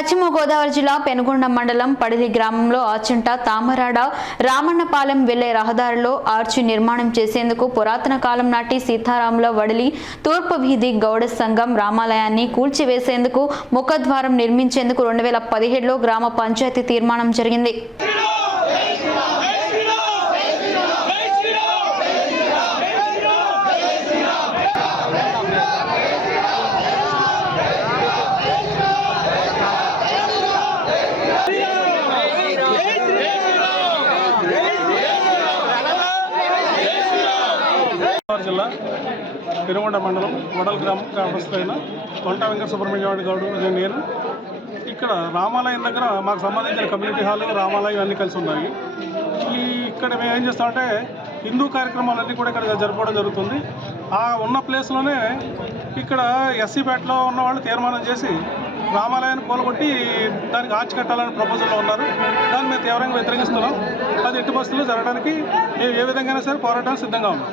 పశ్చిమ గోదావరి జిల్లా పెనుగొండ మండలం పడిది గ్రామంలో ఆచంట తామరాడ రామన్నపాలెం వెళ్ళే రహదారిలో ఆర్చి నిర్మాణం చేసేందుకు పురాతన కాలం నాటి సీతారాముల వడిలి తూర్పు వీధి గౌడ సంఘం రామాలయాన్ని కూల్చివేసేందుకు ముఖద్వారం నిర్మించేందుకు రెండు వేల పదిహేడులో గ్రామ పంచాయతీ తీర్మానం జరిగింది. గోదావరి జిల్లా పెనుగొండ మండలం వడల్ గ్రామం అయిన వంట వెంకట సుబ్రహ్మణ్యవాడి గౌడు నేను ఇక్కడ రామాలయం దగ్గర మాకు సంబంధించిన కమ్యూనిటీ హాల్ రామాలయం అన్నీ కలిసి ఉన్నాయి. ఈ ఇక్కడ మేము ఏం చేస్తామంటే హిందూ కార్యక్రమాలన్నీ కూడా ఇక్కడ జరపడం జరుగుతుంది. ఆ ఉన్న ప్లేస్లోనే ఇక్కడ ఎస్సీపేటలో ఉన్న వాళ్ళు తీర్మానం చేసి రామాలయాన్ని కూలగొట్టి దానికి ఆర్చి కట్టాలని ప్రపోజల్లో ఉన్నారు. దాన్ని మేము తీవ్రంగా వ్యతిరేకిస్తున్నాం. అది ఎట్టి పరిస్థితుల్లో జరగడానికి మేము ఏ విధంగా సరే పోరాటానికి సిద్ధంగా ఉన్నాం.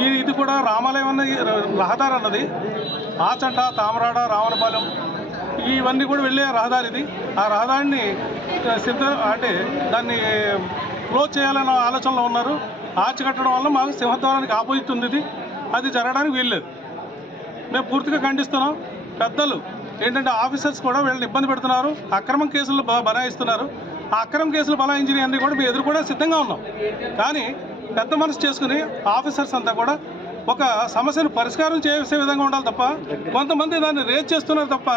ఇది కూడా రామాలయం అన్నది రహదారి అన్నది. ఆచంట తామరాడ రావణపాలెం ఇవన్నీ కూడా వెళ్ళే రహదారి ఇది. ఆ రహదారిని సిద్ధ అంటే దాన్ని క్లోజ్ చేయాలన్న ఆలోచనలో ఉన్నారు. ఆర్చి కట్టడం వల్ల మాకు సింహద్వారానికి ఆపోజిట్ ఉంది ఇది. అది జరగడానికి వీల్లేదు. మేము పూర్తిగా ఖండిస్తున్నాం. పెద్దలు ఏంటంటే ఆఫీసర్స్ కూడా వీళ్ళని ఇబ్బంది పెడుతున్నారు. అక్రమం కేసులు బ- బనాయిస్తున్నారు. ఆ అక్రమం కేసులు బనాయించినవి అన్నీ కూడా మేము ఎదురు కూడా సిద్ధంగా ఉన్నాం. కానీ పెద్ద మనసు చేసుకుని ఆఫీసర్స్ అంతా కూడా ఒక సమస్యను పరిష్కారం చేసే విధంగా ఉండాలి తప్ప కొంతమంది దాన్ని రేజ్ చేస్తున్నారు తప్ప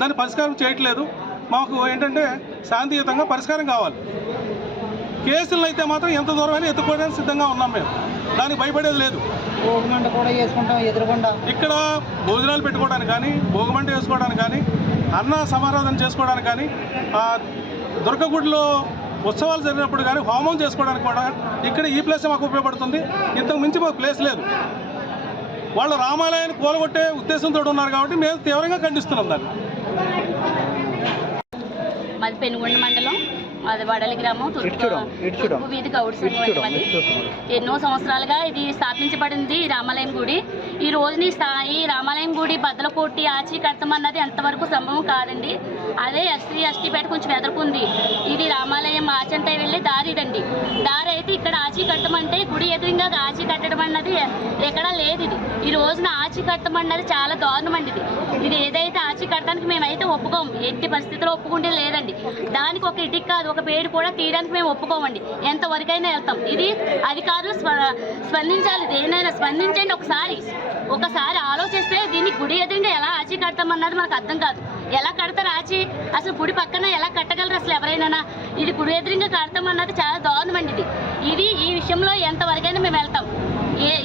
దాన్ని పరిష్కారం చేయట్లేదు. మాకు ఏంటంటే శాంతియుతంగా పరిష్కారం కావాలి. కేసులను అయితే మాత్రం ఎంత దూరమైనా ఎత్తుకోవడానికి సిద్ధంగా ఉన్నాం మేము. దానికి భయపడేది లేదు. ఇక్కడ భోజనాలు పెట్టుకోవడానికి కానీ భోగమంట వేసుకోవడానికి కానీ అన్న సమారాధన చేసుకోవడానికి కానీ దుర్గగుడిలో ఉత్సవాలు జరిగినప్పుడు కానీ హోమం చేసుకోవడానికి కూడా ఇక్కడ ఈ ప్లేస్ మాకు ఉపయోగపడుతుంది. ఇంతకు మించి మాకు ప్లేస్ లేదు. వాళ్ళు రామాలయాన్ని కూలగొట్టే ఉద్దేశంతో ఉన్నారు కాబట్టి మేము తీవ్రంగా ఖండిస్తున్నాం దాన్ని. మాది పెనుగొండ మండలం. మాది వడలి గ్రామం తూర్పు వీధి గౌడ్ సంఘం ఎన్నో సంవత్సరాలుగా ఇది స్థాపించబడింది ఈ రామాలయం గుడి. ఈ రోజుని ఈ రామాలయం గుడి బద్దలు కొట్టి ఆచి కడతామన్నది ఎంతవరకు సంభవం కాదండి. అదే ఎస్సీ ఎస్టీ పేట కొంచెం ఎదుర్కొంది. ఇది రామాలయం ఆచంట వెళ్ళే దారి ఇదండి. దారి అయితే ఇక్కడ ఆచి కట్టమంటే గుడి ఎదురుగా ఆచి కట్టడం అన్నది ఎక్కడా లేదు ఇది. ఈ రోజున ఆచి కట్టమన్నది చాలా దారుణం అండి ఇది. ఇది ఏదైతే ఆచి కట్టడానికి మేమైతే ఒప్పుకోము. ఎట్టి పరిస్థితిలో ఒప్పుకుంటే లేదండి. దానికి ఒక ఇటుక కాదు ఒక పేరు కూడా తీయడానికి మేము ఒప్పుకోమండి. ఎంతవరకైనా వెళ్తాం. ఇది అధికారులు స్పందించాలి. దేనైనా స్పందించండి ఒకసారి. ఒకసారి ఆలోచిస్తే దీన్ని గుడి ఎదురుగా ఎలా ఆచి కడతామన్నది మాకు అర్థం కాదు. ఎలా కడతారు ఆచి అసలు గుడి పక్కన ఎలా కట్టగలరు అసలు ఎవరైనా ఇది గుడి ఎదురుగా కడతామన్నది చాలా దారుణం అండి ఇది. ఇది ఈ విషయంలో ఎంతవరకైనా మేము వెళ్తాం. ఏ